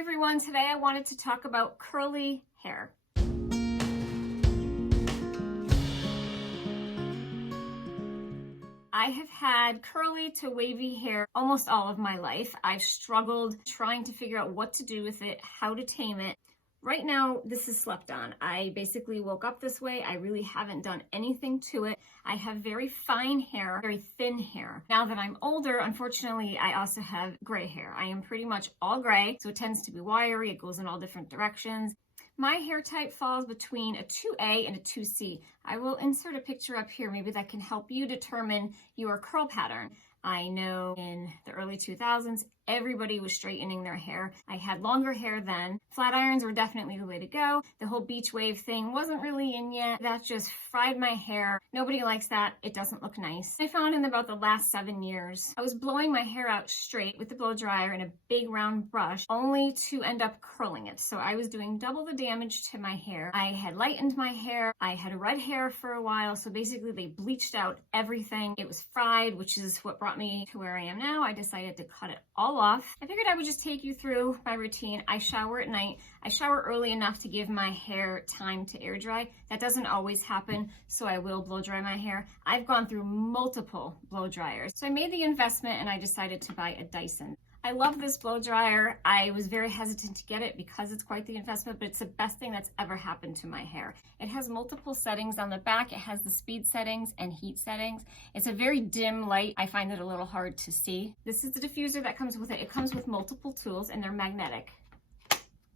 everyone, today I wanted to talk about curly hair. I have had curly to wavy hair almost all of my life. I've struggled trying to figure out what to do with it, how to tame it. Right now, this is slept on. I basically woke up this way. I really haven't done anything to it. I have very fine hair, very thin hair. Now that I'm older, unfortunately, I also have gray hair. I am pretty much all gray, so it tends to be wiry. It goes in all different directions. My hair type falls between a 2A and a 2C. I will insert a picture up here, maybe that can help you determine your curl pattern. I know in the early 2000s, everybody was straightening their hair. I had longer hair then. Flat irons were definitely the way to go. The whole beach wave thing wasn't really in yet. That just fried my hair. Nobody likes that. It doesn't look nice. I found in about the last 7 years, I was blowing my hair out straight with the blow dryer and a big round brush, only to end up curling it. So I was doing double the damage to my hair. I had lightened my hair. I had red hair for a while. So basically they bleached out everything. It was fried, which is what brought me to where I am now. I decided to cut it all off. I figured I would just take you through my routine. I shower at night. I shower early enough to give my hair time to air dry. That doesn't always happen, so I will blow dry my hair. I've gone through multiple blow dryers. So I made the investment and I decided to buy a Dyson. I love this blow dryer. I was very hesitant to get it because it's quite the investment, but it's the best thing that's ever happened to my hair. It has multiple settings on the back. It has the speed settings and heat settings. It's a very dim light. I find it a little hard to see. This is the diffuser that comes with it. It comes with multiple tools and they're magnetic.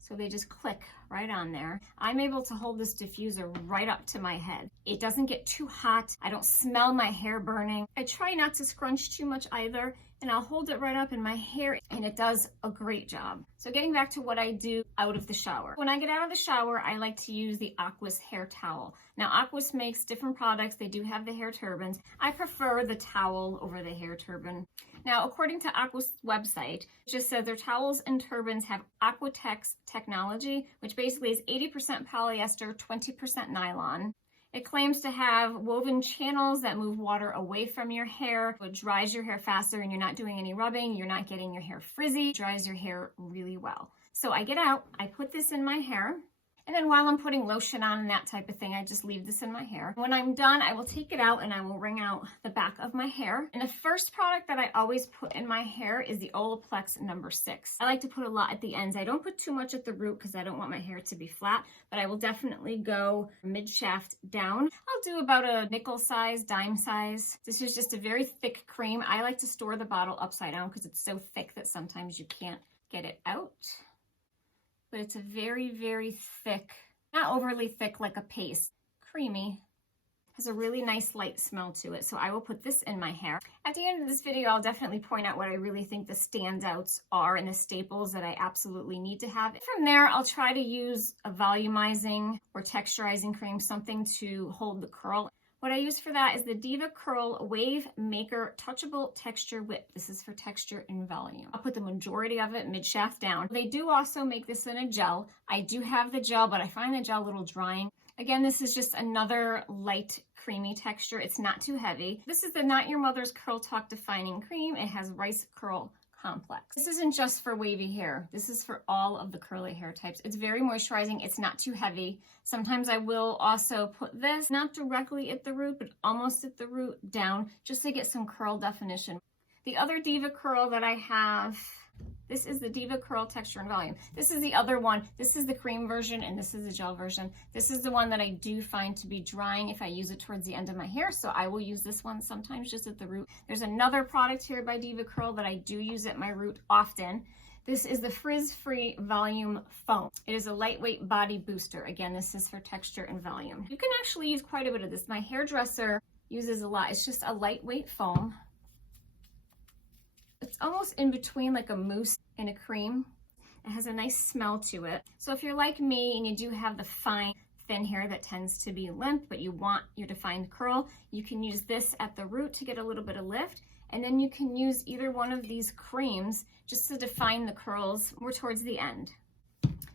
So they just click right on there. I'm able to hold this diffuser right up to my head. It doesn't get too hot. I don't smell my hair burning. I try not to scrunch too much either, and I'll hold it right up in my hair, and it does a great job. So getting back to what I do out of the shower. When I get out of the shower, I like to use the Aquas hair towel. Now, Aquas makes different products. They do have the hair turbans. I prefer the towel over the hair turban. Now, according to Aqua's website, it just says their towels and turbans have Aquatex technology, which basically is 80% polyester, 20% nylon. It claims to have woven channels that move water away from your hair. It dries your hair faster and you're not doing any rubbing. You're not getting your hair frizzy. It dries your hair really well. So I get out, I put this in my hair. And then while I'm putting lotion on and that type of thing, I just leave this in my hair. When I'm done, I will take it out and I will wring out the back of my hair. And the first product that I always put in my hair is the Olaplex number 6. I like to put a lot at the ends. I don't put too much at the root because I don't want my hair to be flat, but I will definitely go mid-shaft down. I'll do about a nickel size, dime size. This is just a very thick cream. I like to store the bottle upside down because it's so thick that sometimes you can't get it out. But it's a very, very thick, not overly thick like a paste, creamy. Has a really nice light smell to it. So I will put this in my hair. At the end of this video, I'll definitely point out what I really think the standouts are and the staples that I absolutely need to have. From there, I'll try to use a volumizing or texturizing cream, something to hold the curl. What I use for that is the DEVA Curl Wave Maker Touchable Texture Whip. This is for texture and volume. I'll put the majority of it mid-shaft down. They do also make this in a gel. I do have the gel, but I find the gel a little drying. Again, this is just another light, creamy texture. It's not too heavy. This is the Not Your Mother's Curl Talk Defining Cream. It has rice curl complex. This isn't just for wavy hair. This is for all of the curly hair types. It's very moisturizing. It's not too heavy. Sometimes I will also put this, not directly at the root, but almost at the root down, just to get some curl definition. The other DEVA Curl that I have, this is the DEVA Curl Texture and Volume. This is the other one. This is the cream version and this is the gel version. This is the one that I do find to be drying if I use it towards the end of my hair, so I will use this one sometimes just at the root. There's another product here by DEVA Curl that I do use at my root often. This is the Frizz-Free Volume Foam. It is a lightweight body booster. Again, this is for texture and volume. You can actually use quite a bit of this. My hairdresser uses a lot. It's just a lightweight foam. It's almost in between like a mousse and a cream. It has a nice smell to it. So if you're like me and you do have the fine, thin hair that tends to be limp, but you want your defined curl, you can use this at the root to get a little bit of lift. And then you can use either one of these creams just to define the curls more towards the end.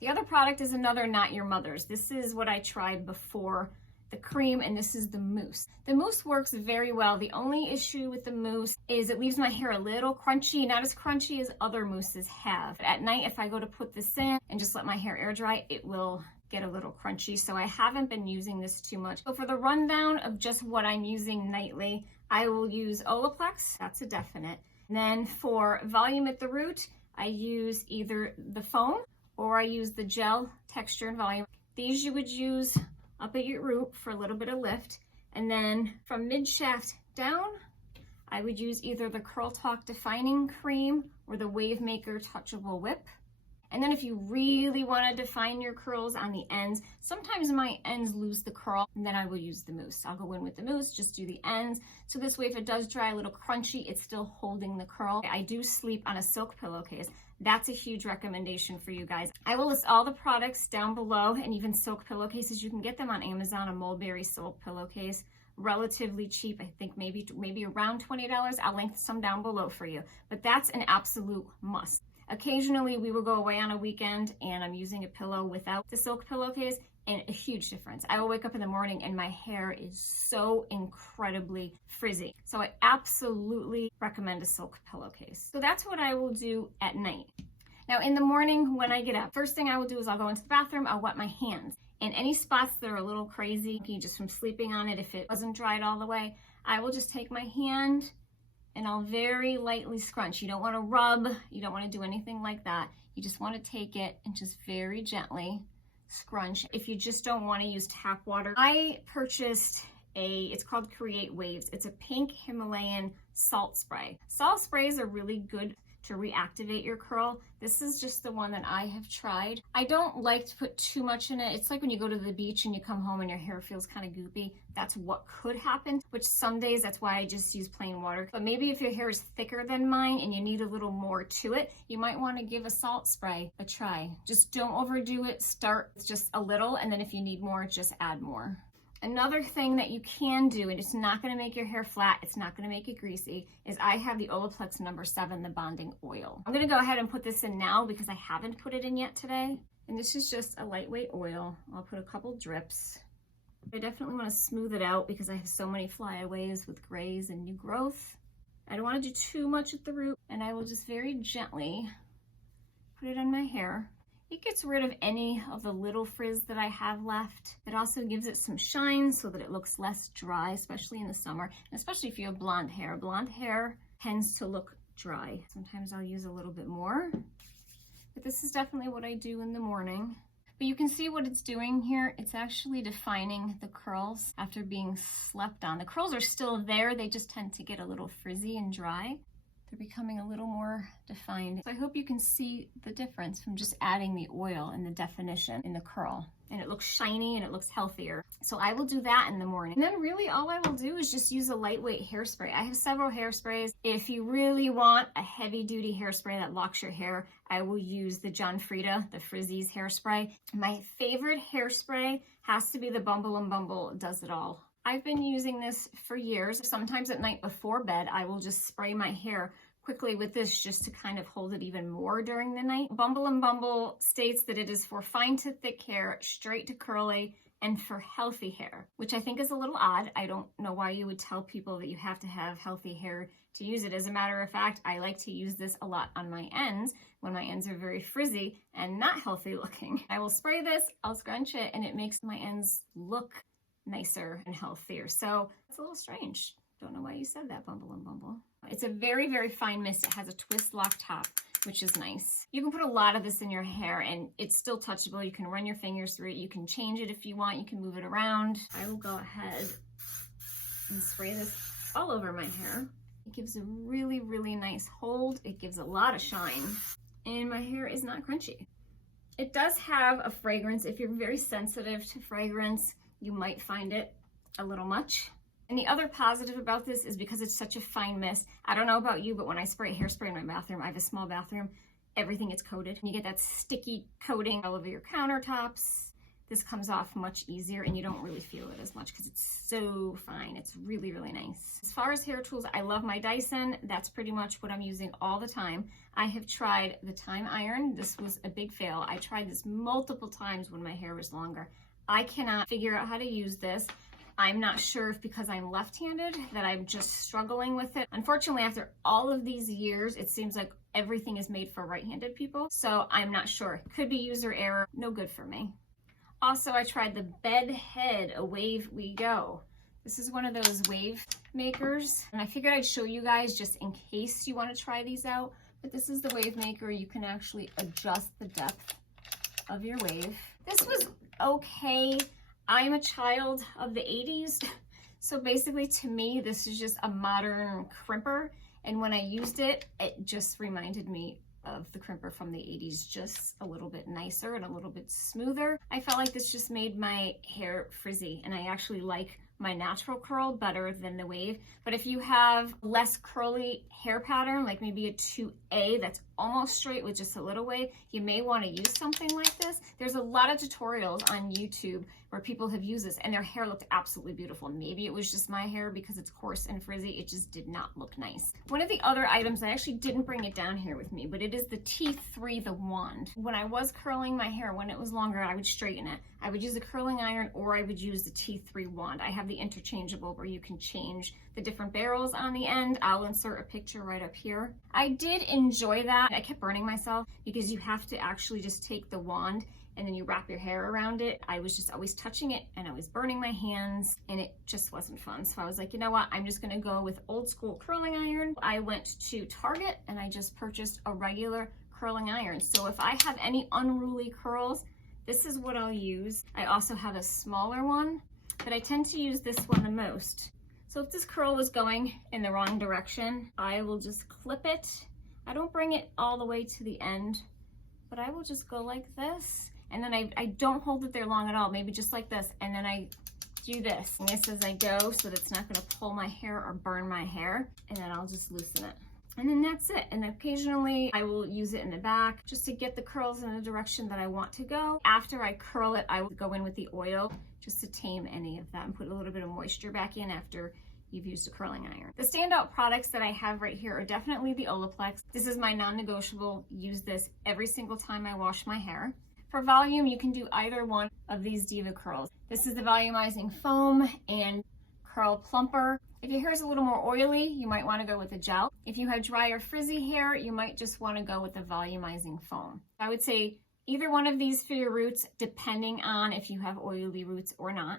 The other product is another Not Your Mother's. This is what I tried before the cream, and this is the mousse. The mousse works very well. The only issue with the mousse is it leaves my hair a little crunchy, not as crunchy as other mousses have. But at night, if I go to put this in and just let my hair air dry, it will get a little crunchy. So I haven't been using this too much. So for the rundown of just what I'm using nightly, I will use Olaplex, that's a definite. And then for volume at the root, I use either the foam or I use the gel texture and volume. These you would use up at your root for a little bit of lift. And then from mid shaft down, I would use either the Curl Talk Defining Cream or the Wave Maker Touchable Whip. And then if you really want to define your curls on the ends, sometimes my ends lose the curl, and then I will use the mousse. I'll go in with the mousse, just do the ends. So this way, if it does dry a little crunchy, it's still holding the curl. I do sleep on a silk pillowcase. That's a huge recommendation for you guys. I will list all the products down below, and even silk pillowcases. You can get them on Amazon, a mulberry silk pillowcase. Relatively cheap, I think maybe around $20. I'll link some down below for you, but that's an absolute must. Occasionally we will go away on a weekend and I'm using a pillow without the silk pillowcase, and a huge difference. I will wake up in the morning and my hair is so incredibly frizzy. So I absolutely recommend a silk pillowcase. So that's what I will do at night. Now in the morning when I get up, first thing I will do is I'll go into the bathroom, I'll wet my hands. And any spots that are a little crazy, just from sleeping on it, if it wasn't dried all the way, I will just take my hand and I'll very lightly scrunch. You don't want to rub, you don't want to do anything like that. You just want to take it and just very gently scrunch. If you just don't want to use tap water, I purchased it's called Create Waves. It's a pink Himalayan salt spray. Salt sprays are really good to reactivate your curl. This is just the one that I have tried. I don't like to put too much in it. It's like when you go to the beach and you come home and your hair feels kind of goopy. That's what could happen, which some days that's why I just use plain water. But maybe if your hair is thicker than mine and you need a little more to it, you might want to give a salt spray a try. Just don't overdo it. Start with just a little, and then if you need more, just add more. Another thing that you can do, and it's not going to make your hair flat, it's not going to make it greasy, is I have the Olaplex number 7, the bonding oil. I'm going to go ahead and put this in now because I haven't put it in yet today. And this is just a lightweight oil. I'll put a couple drips. I definitely want to smooth it out because I have so many flyaways with grays and new growth. I don't want to do too much at the root, and I will just very gently put it on my hair. It gets rid of any of the little frizz that I have left. It also gives it some shine so that it looks less dry, especially in the summer, and especially if you have blonde hair. Blonde hair tends to look dry. Sometimes I'll use a little bit more, but this is definitely what I do in the morning. But you can see what it's doing here. It's actually defining the curls after being slept on. The curls are still there, they just tend to get a little frizzy and dry. They're becoming a little more defined. So I hope you can see the difference from just adding the oil and the definition in the curl. And it looks shiny and it looks healthier. So I will do that in the morning. And then really all I will do is just use a lightweight hairspray. I have several hairsprays. If you really want a heavy duty hairspray that locks your hair, I will use the John Frieda, the Frizzies hairspray. My favorite hairspray has to be the Bumble and Bumble Does It All. I've been using this for years. Sometimes at night before bed, I will just spray my hair quickly with this just to kind of hold it even more during the night. Bumble and Bumble states that it is for fine to thick hair, straight to curly, and for healthy hair, which I think is a little odd. I don't know why you would tell people that you have to have healthy hair to use it. As a matter of fact, I like to use this a lot on my ends when my ends are very frizzy and not healthy looking. I will spray this, I'll scrunch it, and it makes my ends look nicer and healthier. So it's a little strange. Don't know why you said that, Bumble and Bumble. It's a very, very fine mist. It has a twist lock top, which is nice. You can put a lot of this in your hair and it's still touchable. You can run your fingers through it. You can change it if you want. You can move it around. I will go ahead and spray this all over my hair. It gives a really, really nice hold. It gives a lot of shine and my hair is not crunchy. It does have a fragrance. If you're very sensitive to fragrance, you might find it a little much. And the other positive about this is because it's such a fine mist. I don't know about you, but when I spray hairspray in my bathroom, I have a small bathroom, everything is coated. And you get that sticky coating all over your countertops. This comes off much easier and you don't really feel it as much because it's so fine. It's really, really nice. As far as hair tools, I love my Dyson. That's pretty much what I'm using all the time. I have tried the Time Iron. This was a big fail. I tried this multiple times when my hair was longer. I cannot figure out how to use this. I'm not sure if because I'm left-handed that I'm just struggling with it. Unfortunately, after all of these years, it seems like everything is made for right-handed people. So I'm not sure. Could be user error. No good for me. Also, I tried the Bed Head, a wave we go. This is one of those wave makers, and I figured I'd show you guys just in case you want to try these out. But this is the wave maker. You can actually adjust the depth of your wave. This was okay. I'm a child of the 80s, so basically to me, this is just a modern crimper. And when I used it, it just reminded me of the crimper from the 80s, just a little bit nicer and a little bit smoother. I felt like this just made my hair frizzy, and I actually like my natural curl better than the wave. But if you have less curly hair pattern, like maybe a 2A that's almost straight with just a little wave, you may want to use something like this. There's a lot of tutorials on YouTube where people have used this and their hair looked absolutely beautiful. Maybe it was just my hair because it's coarse and frizzy, it just did not look nice. One of the other items, I actually didn't bring it down here with me, but it is the T3, the wand. When I was curling my hair, when it was longer, I would straighten it. I would use a curling iron or I would use the T3 wand. I have the interchangeable where you can change the different barrels on the end. I'll insert a picture right up here. I did enjoy that. I kept burning myself because you have to actually just take the wand and then you wrap your hair around it. I was just always touching it and I was burning my hands and it just wasn't fun. So I was like, you know what? I'm just gonna go with old school curling iron. I went to Target and I just purchased a regular curling iron. So if I have any unruly curls, this is what I'll use. I also have a smaller one, but I tend to use this one the most. So if this curl was going in the wrong direction, I will just clip it. I don't bring it all the way to the end, but I will just go like this. And then I don't hold it there long at all, maybe just like this. And then I do this, and this as I go so that it's not gonna pull my hair or burn my hair. And then I'll just loosen it. And then that's it. And occasionally I will use it in the back just to get the curls in the direction that I want to go. After I curl it, I will go in with the oil just to tame any of that and put a little bit of moisture back in after you've used a curling iron. The standout products that I have right here are definitely the Olaplex. This is my non-negotiable. Use this every single time I wash my hair. For volume, you can do either one of these DEVA curls. This is the volumizing foam and curl plumper. If your hair is a little more oily, you might want to go with a gel. If you have dry or frizzy hair, you might just want to go with the volumizing foam. I would say either one of these for your roots, depending on if you have oily roots or not.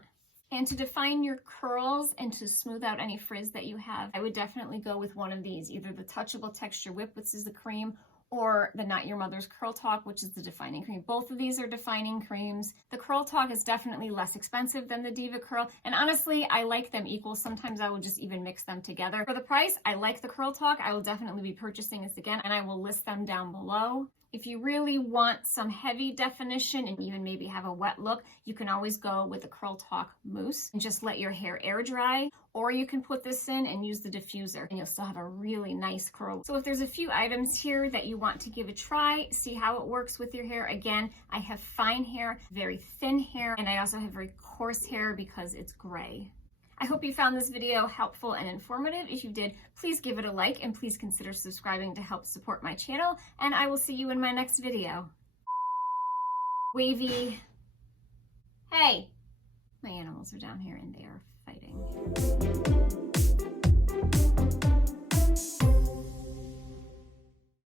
And to define your curls and to smooth out any frizz that you have, I would definitely go with one of these, either the Touchable Texture Whip, which is the cream, or the Not Your Mother's Curl Talk, which is the defining cream. Both of these are defining creams. The Curl Talk is definitely less expensive than the DEVA Curl, and honestly, I like them equal. Sometimes I will just even mix them together. For the price, I like the Curl Talk. I will definitely be purchasing this again, and I will list them down below. If you really want some heavy definition and even maybe have a wet look, you can always go with the Curl Talk Mousse and just let your hair air dry, or you can put this in and use the diffuser and you'll still have a really nice curl. So if there's a few items here that you want to give a try, see how it works with your hair. Again, I have fine hair, very thin hair, and I also have very coarse hair because it's gray. I hope you found this video helpful and informative. If you did, please give it a like and please consider subscribing to help support my channel, and I will see you in my next video. Wavy. Hey, my animals are down here and they are fighting.